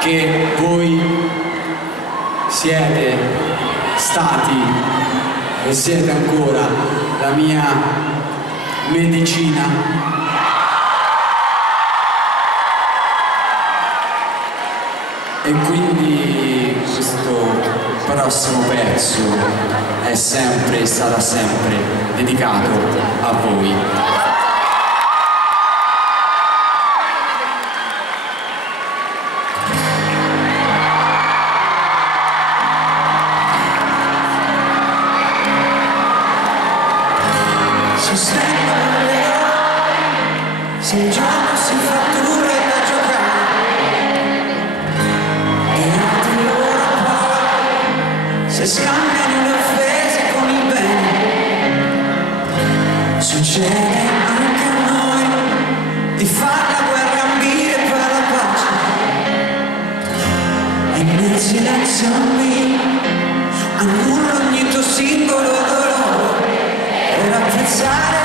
che voi siete stati e siete ancora la mia medicina. E quindi questo prossimo pezzo è sempre e sarà sempre dedicato a voi. Se il gioco si fattura è da giocare e altri loro poi se scambiano le offese con il bene. Succede anche a noi di fare la guerra ambire per la pace e nel silenzio annullo ogni tuo singolo dolore per apprezzare